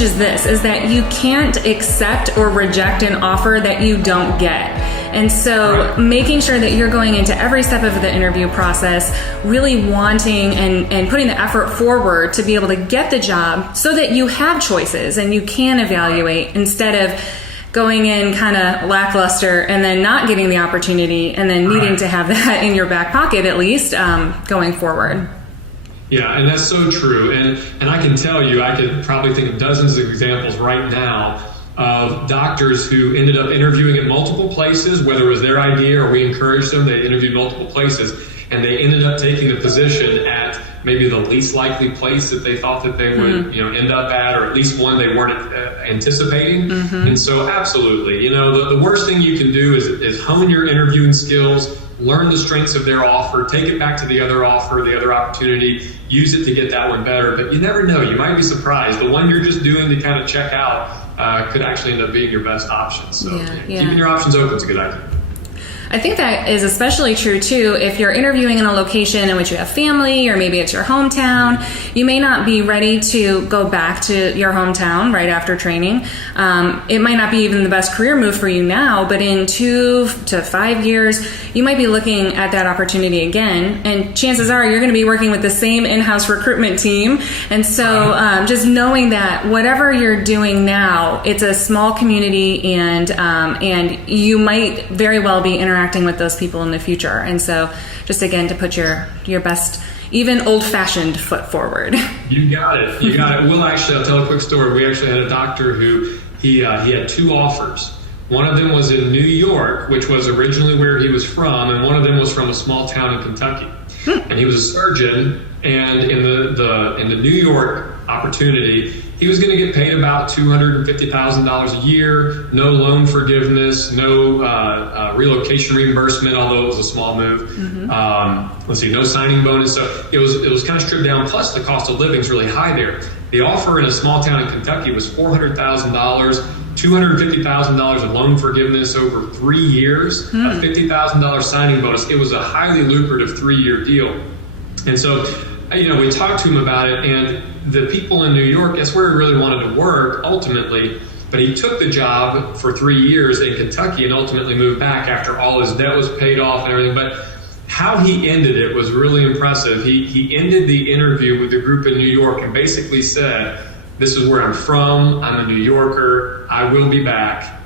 message is this, is that you can't accept or reject an offer that you don't get. And so making sure that you're going into every step of the interview process, really wanting and putting the effort forward to be able to get the job so that you have choices and you can evaluate, instead of going in kind of lackluster and then not getting the opportunity and then needing to have that in your back pocket at least going forward. Yeah, and that's so true. And I can tell you, I could probably think of dozens of examples right now of doctors who ended up interviewing at multiple places, whether it was their idea or we encouraged them. They interviewed multiple places, and they ended up taking the position at maybe the least likely place that they thought that they would end up at, or at least one they weren't anticipating. And so absolutely, the worst thing you can do is hone your interviewing skills, learn the strengths of their offer, take it back to the other offer, the other opportunity, use it to get that one better. But you never know. You might be surprised. The one you're just doing to kind of check out could actually end up being your best option. So keeping your options open is a good idea. I think that is especially true too if you're interviewing in a location in which you have family, or maybe it's your hometown. You may not be ready to go back to your hometown right after training. It might not be even the best career move for you now, but in 2 to 5 years, you might be looking at that opportunity again. And chances are you're going to be working with the same in-house recruitment team. And so just knowing that whatever you're doing now, it's a small community, and you might very well be interacting with those people in the future. And so just again, to put your best, even old-fashioned foot forward. You got it. Well, actually, I'll tell a quick story. We actually had a doctor who he had 2 offers. One of them was in New York, which was originally where he was from, and one of them was from a small town in Kentucky. And he was a surgeon, and in the New York opportunity, he was going to get paid about $250,000 a year, no loan forgiveness, no relocation reimbursement, although it was a small move. No signing bonus. So it was kind of stripped down. Plus, the cost of living is really high there. The offer in a small town in Kentucky was $400,000, $250,000 of loan forgiveness over 3 years, a $50,000 signing bonus. It was a highly lucrative 3-year deal. And so, we talked to him about it, and the people in New York, that's where he really wanted to work ultimately, but he took the job for 3 years in Kentucky and ultimately moved back after all his debt was paid off and everything. But how he ended it was really impressive. He ended the interview with the group in New York and basically said, "This is where I'm from. I'm a New Yorker. I will be back.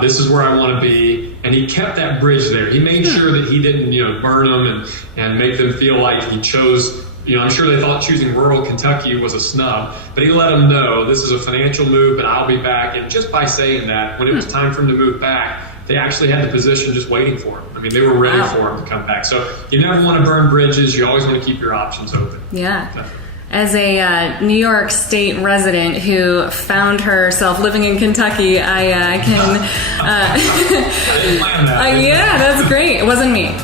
This is where I want to be." And he kept that bridge there. He made sure that he didn't, burn them and make them feel like he chose. I'm sure they thought choosing rural Kentucky was a snub, but he let them know this is a financial move, but I'll be back. And just by saying that, when it was time for him to move back, they actually had the position just waiting for him. I mean, they were ready for him to come back. So you never want to burn bridges. You always want to keep your options open. Yeah. As a New York State resident who found herself living in Kentucky, I can. I didn't plan that. Yeah, that's great. It wasn't me.